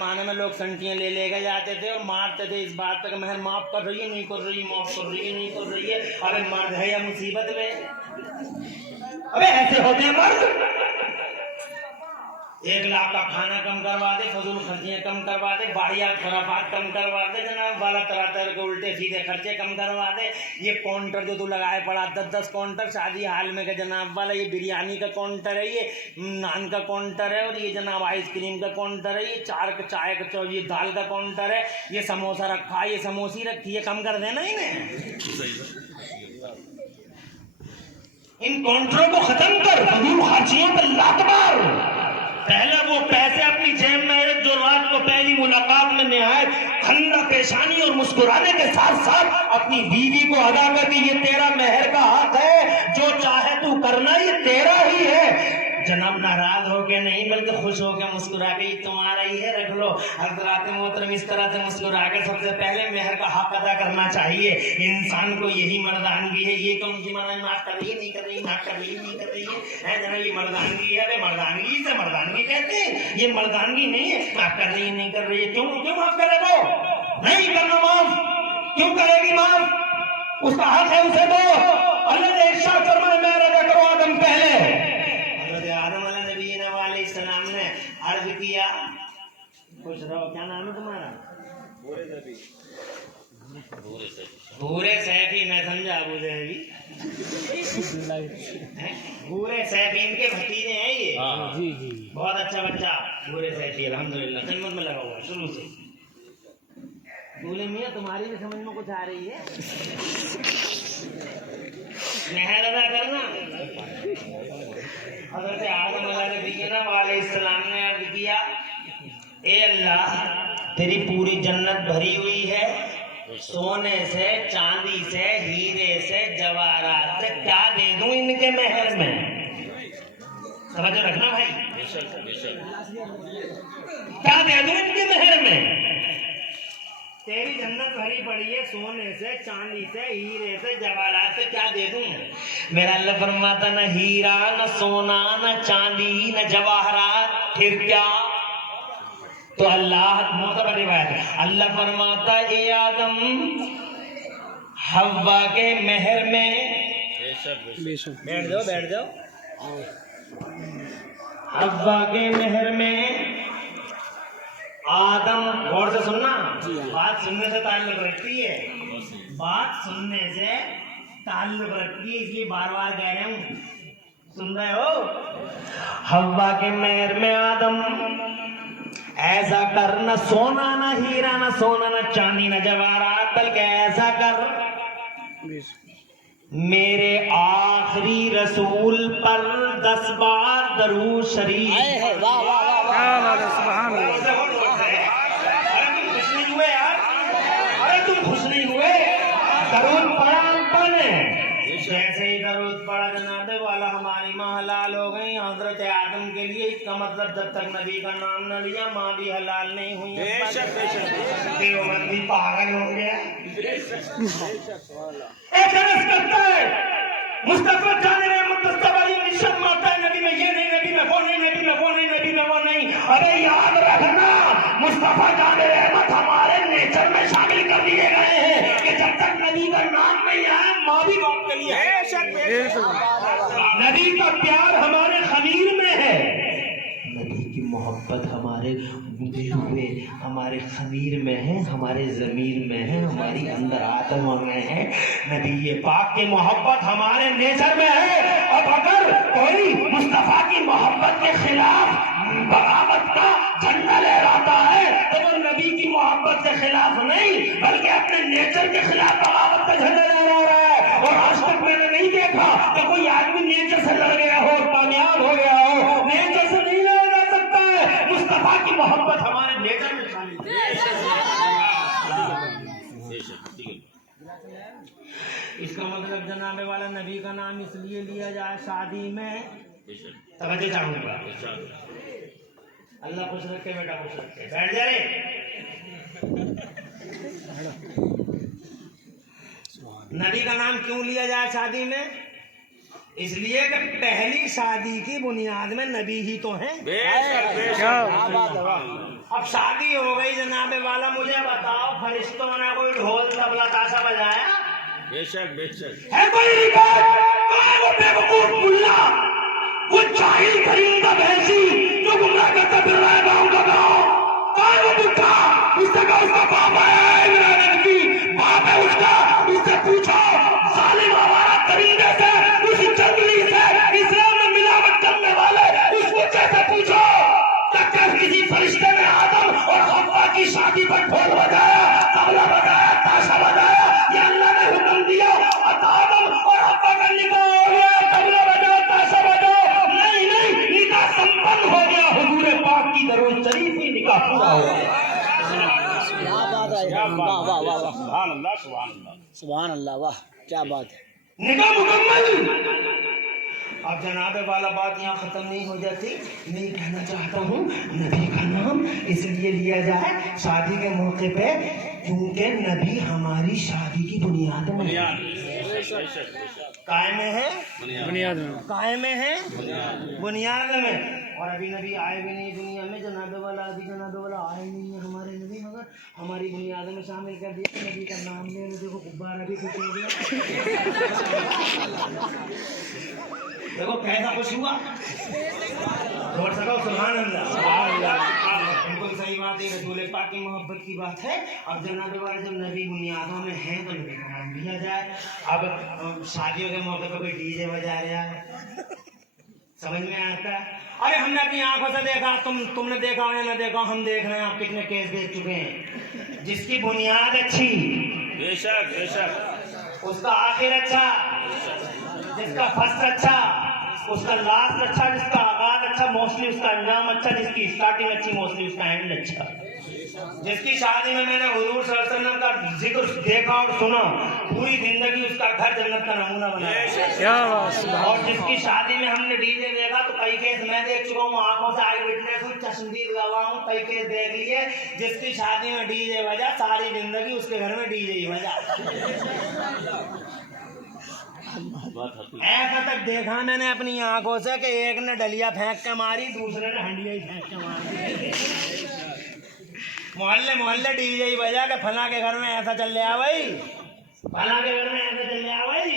माने में लोग संटियाँ ले लेके जाते थे और मारते थे इस बात पे कि महर माफ कर रही है, नहीं कर रही, माफ कर रही है, नहीं कर रही है। अबे मर्द है या मुसीबत में? अबे ऐसे होते हैं मर्द। 1 लाख का खाना कम करवा दे, फजूल खर्चियाँ कम करवा दे, वाहियात खराफात कम करवा दे, जनाब वाला तरह तरह के उल्टे सीधे खर्चे कम करवा दे। ये काउंटर जो तू लगाए पड़ा 10-10 काउंटर शादी हाल में का जनाब वाला, ये बिरयानी का काउंटर है, ये नान का काउंटर है, और ये जनाब आइसक्रीम का काउंटर है, ये चाय का ये दाल का काउंटर है, ये समोसा रखा है, ये समोसी रखी है, कम कर देना इन्हें। इन काउंटरों को खत्म कर, फजूल खर्चियों पर लात मार। पहले वो पैसे अपनी जेब में रख जो रात को पहली मुलाकात में निहायत खंदा पेशानी और मुस्कुराने के साथ साथ अपनी बीवी को अदा कर दी। ये तेरा मेहर का हक है, जो चाहे तू करना, ये तेरा ही है। जनाब नाराज हो के नहीं बल्कि खुश हो के मुस्कुरा के, तुम्हारा ही है, रख लो। हज़रात मोहतरम इस तरह से मुस्कुरा के सबसे पहले मेहर का हक अदा करना चाहिए। इंसान को यही मर्दानगी है। ये कौन सी मर्दानगी? माफ कर रही है, नहीं कर रही, माफ कर रही है, नहीं कर रही है जनाब, ये मर्दानगी है। अरे मर्दानगी से मर्दानगी कहते हैं, ये मर्दानगी नहीं है। माफ कर रही है, नहीं कर रही है, क्यों माफ करे? वो नहीं करना माफ, क्यों करेगी माफ? उसका हक है, उसे दो। अल्लाह ने इरशाद फरमाया, मैं रजा करो आदम पहले। आदम अलैहिस्सलाम ने अर्ज किया, खुश रहो, क्या नाम है तुम्हारा? भूरे सैफी, मैं समझा अबू जहबी। भूरे सैफी इनके भतीजे हैं ये। जी जी, बहुत अच्छा बच्चा भूरे सैफी, अल्हम्दुलिल्लाह खिदमत में लगा हुआ है शुरू से। बोले मियाँ तुम्हारी भी समझ में कुछ आ रही है? मेहर अदा करना। हज़रत आदम अलैहिस्सलाम ने अर्ज किया, ए अल्लाह तेरी पूरी जन्नत भरी हुई है, सोने से, चांदी से, हीरे से, जवाहरात से, क्या दे दूं इनके मेहर में? समझ रखना भाई, क्या दे दूं इनके मेहर में? तेरी जन्नत भरी पड़ी है, सोने से, चांदी से, हीरे से, जवाहरात से, क्या दे दूं? मेरा अल्लाह फरमाता, न हीरा, न सोना, न चांदी, न जवाहरात, फिर क्या? तो अल्लाह मोहतबर रिवायत है, अल्लाह फरमाता, ए आदम हव्वा के मेहर में, बैठ जाओ, हव्वा के मेहर में आदम, गौर से सुनना, बात सुनने से ताल्लुक रखती है, बात सुनने से ताल्लुक रखती है, इसलिए बार बार कह रहे हूँ, सुन रहे हो? हव्वा के मेहर में आदम ऐसा कर, न सोना, न हीरा, न सोना, न चांदी, न जवाहरात, बल्कि ऐसा कर, मेरे आखिरी रसूल पर 10 बार दरूद शरीफ। दरूद पढ़ा ने, जैसे ही दरूद पढ़ा जनाबे वाला हमारी माँ हलाल हो गई हजरत आदम के लिए। इसका मतलब जब तक नबी का नाम न लिया माँ भी हलाल नहीं हुई। देवबंदी पागल हो गया। एक अर्ज करता है, मुस्तफा जाने रहमत मुस्तफा अली निशान मारता है, नबी में ये नहीं, नबी में वो नहीं, नबी में वो नहीं, नबी में वो नहीं। अरे याद रखना, मुस्तफा जाने रहमत हमारे नेचर में शामिल कर दिए गए हैं कि जब तक नबी का नाम नहीं आया माँ भी बाप के लिए है। नबी का प्यार हमारे खमीर में है, नबी की मोहब्बत हमारे दिल में, हमारे खमीर में है, हमारे जमीर में है, हमारी अंदर आत्मा में है। नबी ये पाक की मोहब्बत हमारे नेचर में है। अब अगर कोई मुस्तफा की मोहब्बत के खिलाफ बगावत का झंडा लहराता है तो वो नबी की मोहब्बत के खिलाफ नहीं बल्कि अपने नेचर के खिलाफ बगावत का झंडा लहरा रहा है। और आज तक मैंने नहीं देखा कि कोई आदमी नेचर से लड़ गया हो, कामयाब हो गया हो। नेचर से नहीं लड़ा जा सकता है, मुस्तफा की मोहब्बत हमारे नेचर में शामिल है। इसका मतलब जनाबे वाला नबी का नाम इसलिए लिया जाए शादी में, तवज्जो चाहूंगा, अल्लाह खुश रखे, बेटा खुश रखे, बैठ जा रे। नबी का नाम क्यों लिया जाए शादी में? इसलिए कि पहली शादी की बुनियाद में नबी ही तो हैं। अब शादी شادی ہو گئی جناب والا, مجھے بتاؤ فرشتوں نے کوئی ڈھول تبلا تاشا بجایا؟ بے شک بے شک. ہے کوئی ریکارڈ؟ وہ بے وقوف ملا, وہ جاہل درندہ بھینسی جو گمراہ کرتا پھر رہا ہے گاؤں کا گاؤں, وہ بڈھا اس سے کہا اس کا باپ آیا ہے عمران نبی, باپ ہے اس کا, اس سے پوچھو ظالم ہمارا درندے سے, اس جنگلی سے, اسلام میں ملاوٹ کرنے والے اس بچے سے پوچھو کیا کسی فرشتے نے آدم اور حوا کی شادی پر ڈھول بجایا, طبلہ بجایا, تاشا بجایا؟ یہ اللہ نے حکم دیا آدم اور حوا کا نکاح ہو گیا, طبلہ بجاؤ, تاشا بجاؤ؟ نہیں, نکاح سمپن ہو گیا, حضور پاک کی درود شریف ہی نکاح پورا ہو گیا. سبحان اللہ سبحان اللہ سبحان اللہ, واہ کیا بات ہے. نکاح مکمل. اب جناب والا بات یہاں ختم نہیں ہو جاتی, میں یہ کہنا چاہتا ہوں نبی کا نام اس لیے لیا جائے شادی کے موقع پہ کیونکہ نبی ہماری شادی کی بنیاد میں قائم ہے, بنیاد میں قائم ہے بنیاد میں. اور ابھی نبی آئے بھی نہیں دنیا میں, جناب والا آئے نہیں ہے ہمارے نبی, مگر ہماری بنیاد میں شامل کر دیا. نبی کا نام لے لو, دیکھو غبارہ بھی کچھ ہو گیا. دیکھو کیسا خوش ہوا, چھوڑ سکو. سبحان اللہ, بالکل صحیح بات ہے, رسول پاک کی محبت کی بات ہے. اب جناب والا جب نبی بنیادوں میں ہیں تو نبی کا نام لیا جائے. اب شادیوں کے موقع پہ کوئی ڈی جے بجا رہا ہے, سمجھ میں آتا ہے؟ ارے ہم نے اپنی آنکھوں سے دیکھا, تم نے دیکھا ہو یا نہ دیکھا, ہم دیکھ رہے ہیں, آپ کتنے کیس دیکھ چکے ہیں. جس کی بنیاد اچھی بے شک بے شک, اس کا آخر اچھا, جس کا فرسٹ اچھا اس کا لاسٹ اچھا, جس کا آغاز اچھا موسٹلی اس کا انجام اچھا, جس کی اسٹارٹنگ اچھی موسٹلی اس کا اینڈ اچھا. جس کی شادی میں نے حضور صلی اللہ علیہ وسلم کا ذکر دیکھا اور سنا, پوری زندگی اس کا گھر جنت کا نمونہ بنا. اور جس کی شادی میں ہم نے ڈی جے دیکھا تو کئی کیس میں دیکھ چکا ہوں, آنکھوں سے آئی وٹنس ہوں, چشمدید گواہ ہوں, کئی کیس دیکھ لیے. جس کی شادی میں ڈی جے بجا ساری زندگی اس کے گھر میں ڈی جے ہی بجا. ایسا تک دیکھا میں نے اپنی آنکھوں سے کہ ایک نے ڈلیا پھینک کے ماری, دوسرے نے ہنڈیا ہی پھینک کے ماری. محلے ڈی جے ہی بجا کہ فلاں کے گھر میں ایسا چل رہا بھائی, فلاں کے گھر میں ایسا چل رہا بھائی,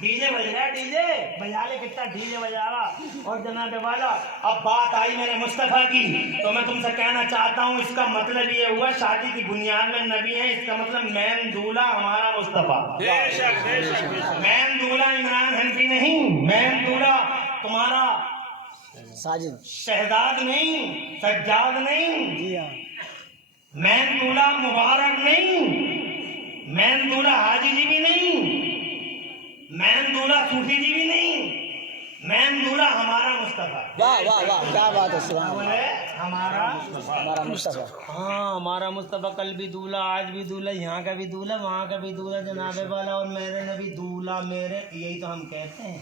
ڈی جے بج رہا, ڈی جے بجا لے, کتنا ڈی جے بجا رہا. اور جناب والا اب بات آئی میرے مصطفیٰ کی, تو میں تم سے کہنا چاہتا ہوں اس کا مطلب یہ ہوا شادی کی بنیاد میں نبی ہے, اس کا مطلب مین دولہا ہمارا مصطفیٰ. بے شک بے شک بے شک. مین دولہا عمران حنفی نہیں, مین دولہا تمہارا ساجد, شہزاد نہیں, سجاد نہیں, جی ہاں, مین دولہا مبارک نہیں, مین دولہا حاجی جی بھی نہیں, مین دولہا صوفی جی بھی نہیں, مین دولہا ہمارا مصطفیٰ. واہ واہ واہ کیا بات ہے. سبحان اللہ, ہمارا ہمارا مصطفیٰ. ہاں ہمارا مصطفیٰ کل بھی دولہا, آج بھی دولہا, یہاں کا بھی دولہا, وہاں کا بھی دولہا, جناب والا. اور میرے نبی دولہا میرے, یہی تو ہم کہتے ہیں.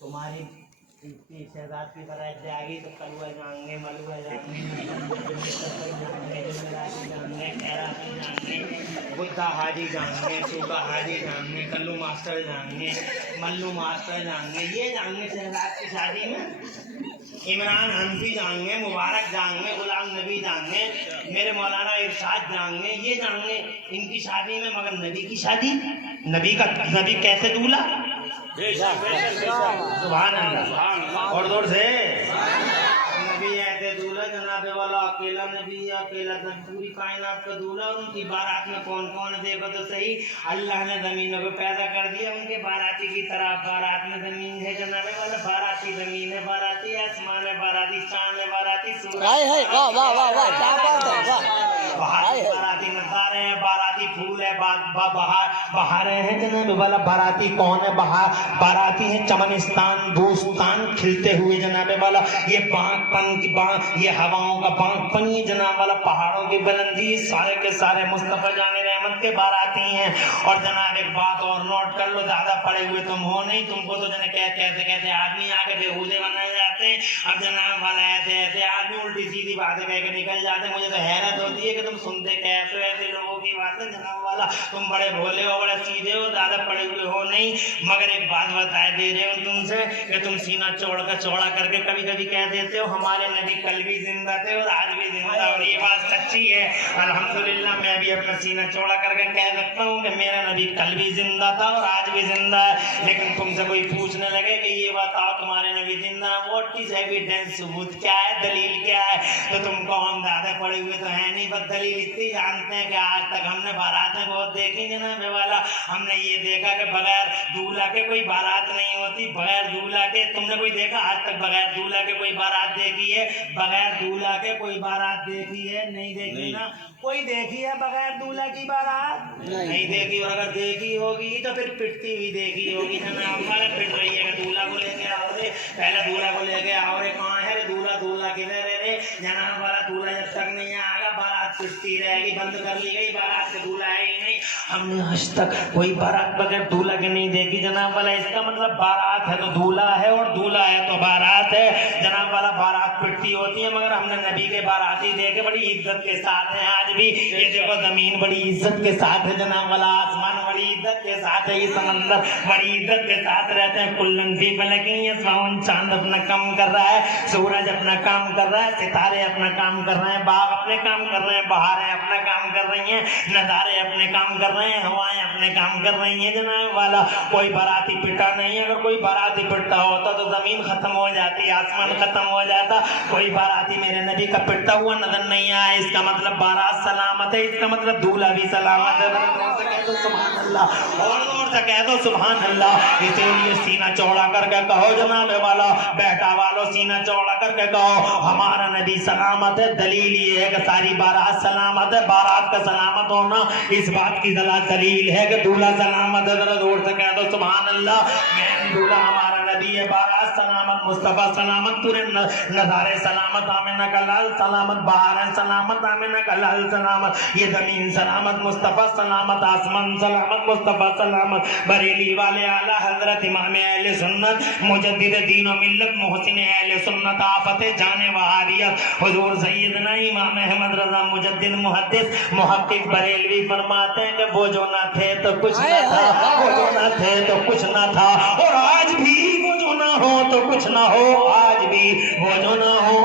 تمہاری شہزاد کی طرح جائے گی تو کلوہ جائیں گے, ملوہ جائیں گے, بدھا حاجی جائیں گے, سوگا حاجی جائیں گے, کلو ماسٹر جائیں گے, ملو ماسٹر جائیں گے, یہ جائیں گے شہزاد کی شادی میں. عمران حنفی جائیں گے, مبارک جائیں گے, غلام نبی جائیں گے, میرے مولانا ارشاد جائیں گے, یہ جائیں گے ان کی شادی میں. مگر نبی کی شادی, نبی کیسے دولہا. بے شک بے شک بے شک. سبحان اللہ. سبحان اللہ. اور دور سے نبی ایسے دولہا جناب والا, اکیلا نبی ہے, اکیلا پوری کائنات کا دولہا. اور ان کی بارات میں کون کون ہے دیکھو تو صحیح, اللہ نے زمینوں کو پیدا کر دیا ان کے باراتی کی طرح. بارات میں زمین ہے جناب والا, باراتی زمین ہے, باراتی آسمان ہے, باراتی چاند ہے, باراتی سورج, واہ واہ واہ واہ کیا بات ہے. واہ, باراتی نظارے ہیں, باراتی پھول ہے, بہاریں ہیں جناب والا. باراتی کون ہے, باراتی ہیں چمنستان بوستان کھلتے ہوئے جناب والا. یہ بانک پن کی یہ ہواؤں کا بانک پن, یہ جناب والا پہاڑوں کی بلندی, سارے کے سارے مصطفیٰ جان رحمت کے باراتی ہیں. اور جناب ایک بات اور نوٹ کر لو, زیادہ پڑے ہوئے تم ہو نہیں, تم کو تو جنہیں کہتے آدمی آ کے بےہودے بنائے جاتے जाते हैं। अब जनाब वाला ऐसे ऐसे आदमी उल्टी सीधी बातें कह के निकल जाते हैं। मुझे तो हैरत होती है कि तुम सुनते कैसे हो ऐसे लोगों की बातें। जनाब वाला तुम बड़े भोले हो, बड़े सीधे हो, ज्यादा पढ़े हुए हो नहीं, मगर एक बात बताए दे रहे हो तुमसे कि तुम सीना चौड़ा करके कभी कभी कह देते हो हमारे नबी कल भी जिंदा थे और आज भी जिंदा, और ये बात सच्ची है। अल्हम्दुलिल्लाह मैं भी अपना सीना चौड़ा करके कह सकता हूँ कि मेरा नबी कल भी जिंदा था और आज भी जिंदा है। लेकिन तुमसे कोई पूछने लगे कि ये बताओ तुम्हारे नबी जिंदा, व्हाट इज एविडेंस, सबूत क्या है, दलील क्या है, तो तुमको हम ज्यादा पड़े हुए तो है नहीं, बस दलील इतनी जानते हैं कि आज तक हमने बारातें बहुत देखी जनाब वाला। हमने ये देखा कि बगैर दूल्हा के कोई बारात नहीं होती, बगैर दूल्हा के तुमने कोई देखा आज तक बगैर दूल्हा के कोई बारात देखी है? बगैर दूल्हा के कोई बारात देखी है? नहीं देखी ना। कोई देखी है बगैर दूल्हा की बारात? नहीं देखी। और अगर देखी होगी तो फिर पिटती हुई देखी होगी जनाब वाला, पिट रही है कि दूल्हा को लेके आओ रे, पहले दूल्हा को लेके आओ रे, कहाँ है रे दूल्हा, दूल्हा किधर है रे? जनाब वाला दूल्हा जब तक नहीं आएगा बारात पिटती रहेगी, बंद कर ली गई बारात से, दूल्हा है ही नहीं। हमने आज तक कोई बारात बगैर दूल्हा के नहीं देखी जनाब वाला। इसका मतलब बारात है तो दूल्हा है और दूल्हा है तो बारात है जनाब वाला। बारात पिटती होती है मगर हमने नबी के बाराती देखे, बड़ी इज्जत के साथ है आज भी। ये देखो जमीन बड़ी इज्जत के साथ है जनाब वाला, आसमान बड़ी इज्जत के साथ है, ये समंदर बड़ी इज्जत के साथ रहते हैं। कुल्लन फी फलकिन यस्बहुन, चांद अपना काम कर रहा है, सूरज अपना काम कर रहा है, सितारे अपना काम कर रहे हैं, बाग अपने काम कर रहे हैं, बहारें अपना काम कर रही हैं, नजारे अपने काम कर रहे हैं, हवाएं अपने काम कर रही हैं जनाब वाला। कोई बाराती पिटा नहीं है। अगर कोई बाराती पिटता होता तो जमीन खत्म हो जाती, आसमान खत्म हो जाता। कोई बाराती मेरे नबी का पिटता हुआ नजर नहीं आया। इसका मतलब बारात सलामत है, इसका मतलब दूल्हा भी सलामत है। कह दो सुभान अल्लाह, और जोर से कह दो सुभान अल्लाह। इसीलिए सीना चौड़ा करके कहो जनाब वाला, बैठा वालों सीना चौड़ा करके कहो हमारा नबी सलामत है। दलील ये है कि सारी बारात सलामत है। बारात का सलामत होना इस बात की दलील है कि दूल्हा सलामत है। जरा जोर से कह दो सुभान अल्लाह। दूल्हा हमारा नबी है, बारात सलामत, मुस्तफा सलामत, पूरे नजारे सलामत, आमिना का लाल सलामत, बाहर सलामत, आमिना का लाल सलामत, ये जमीन सलामत, मुस्तफा सलामत, आसमान सलामत, मुस्तफा सलामत। बरेली वाले आला हजरत इमाम अहले सुन्नत मुजद्दिद दीन व मिल्लत मोहसिन अहले सुन्नत आफत जाने वहारियत हुजूर सैयदना इमाम अहमद रजा मुजद्दिद मुहद्दिस मुहक्किक बरेलवी फरमाते हैं कि वो जो ना थे तो कुछ ना था, वो जो ना थे तो कुछ ना था, और आज भी वो जो ना हो तो कुछ ना हो, आज भी वो जो ना हो।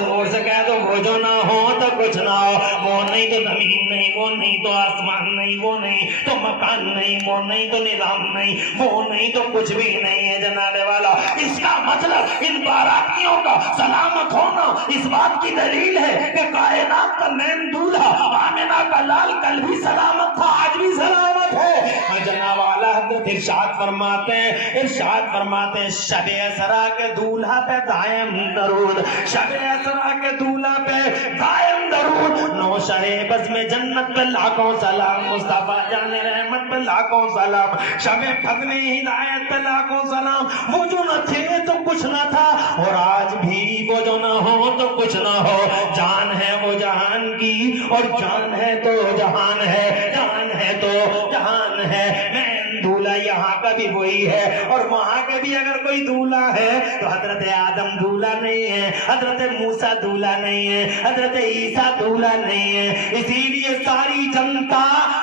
जोर से कह दो वो जो ना हो तो कुछ ना हो। वो नहीं तो जमीन नहीं, वो नहीं तो आसमान नहीं, वो नहीं तो मकान नहीं, वो नहीं तो निजाम नहीं, वो नहीं तो कुछ भी नहीं है जनाबे वाला। इसका मतलब इन बारातियों का सलामत होना इस बात की दलील है कि कायनात का नैन दूल्हा आमिना का लाल कल भी सलामत था, आज भी सलामत है। जनाब वाला हजरत इरशाद फरमाते हैं शबे असरा के दूल्हा पे दायम दरूद, शबे असरा के दूल्हा पे दायम दरूद, नौशरे बज़ में जन्नत पे लाखों सलाम, मुस्तफा जाने रहमत पे लाखों सलाम, शबे फज़्ल हिदायत पे लाखों सलाम। वो जो न थे तो कुछ न था, और आज भी वो जो न हो तो कुछ न हो। जान है वो जहान की, और जान है तो जहान है, जान है तो जहान है। मैं दूल्हा यहाँ का भी वही है, और वहाँ के भी अगर कोई दूल्हा है तो हजरत आदम दूल्हा नहीं है, हजरत मूसा दूल्हा नहीं है, हजरत ईसा दूल्हा नहीं है। इसीलिए सारी जनता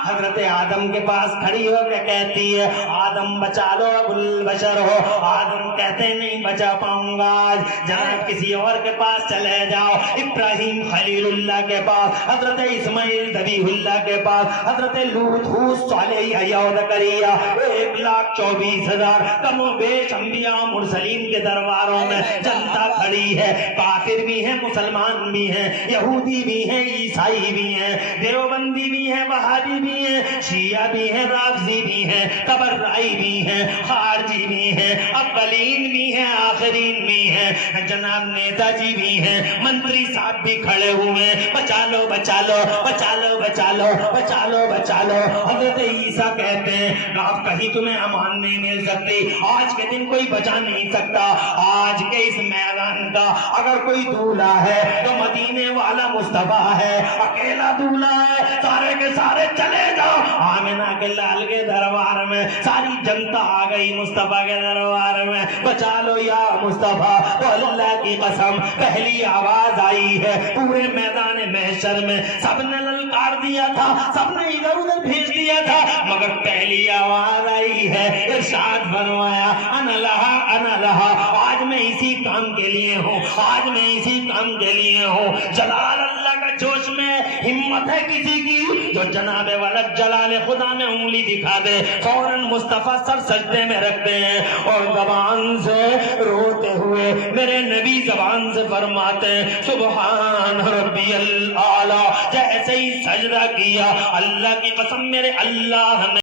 हजरत आदम के पास खड़ी होकर कहती है आदम बचा लो, अबुल बशर हो। आदम कहते नहीं बचा पाऊंगा आज, जहाँ किसी और के पास चले जाओ, इब्राहिम खलीलुल्लाह के पास, हजरत इस्माइल दबीहुल्लाह के पास, हजरत लूत हूद सालेह ज़करिया, 1,24,000 कमो बेश अंबिया मुरसलीन के दरबारों में जनता खड़ी है। काफिर भी हैं, मुसलमान भी हैं, यहूदी भी हैं, ईसाई भी हैं, देवबंदी भी हैं, वहाबी भी हैं, शिया भी हैं, राफजी भी हैं, तबर्राई भी हैं, खारजी भी हैं, अव्वलीन भी हैं, आखिरीन भी हैं, जनाब नेताजी भी हैं, मंत्री साहब भी खड़े हुए, बचा लो बचा लो बचा लो बचा लो बचा लो बचा लो। हजरत ईसा कहते हैं आप कहीं तुम्हें अमान नहीं मिल सकती, आज के दिन कोई बचा नहीं सकता। आज के इस मैदान का अगर कोई दूल्हा है तो मदीने वाला مصطفیٰ ہے، اکیلا دولہا ہے، سارے کے سارے چلے جاؤ۔ آمنہ کے لال کے دربار میں ساری جنتا آ گئی مصطفیٰ کے دربار میں، بچا لو یا مصطفیٰ۔ تو اللہ کی قسم پہلی آواز آئی ہے پورے میدان محشر میں، سب نے للکار دیا تھا، سب نے ادھر ادھر بھیج دیا تھا، مگر پہلی آواز آئی ہے، ارشاد فرمایا انا لہا انا لہا، آج میں اسی کام کے لیے ہوں، آج میں اسی کام کے لیے ہوں۔ جلال اللہ کا جوش میں ہمت ہے کسی کی جو جناب ولد جلال خدا میں انگلی دکھا دے، فوراً مصطفیٰ سر سجدے میں رکھتے ہیں اور زبان سے روتے ہوئے میرے نبی زبان سے فرماتے ہیں سبحان ربی الاعلیٰ۔ جیسے ہی سجدہ کیا، اللہ کی قسم میرے اللہ نے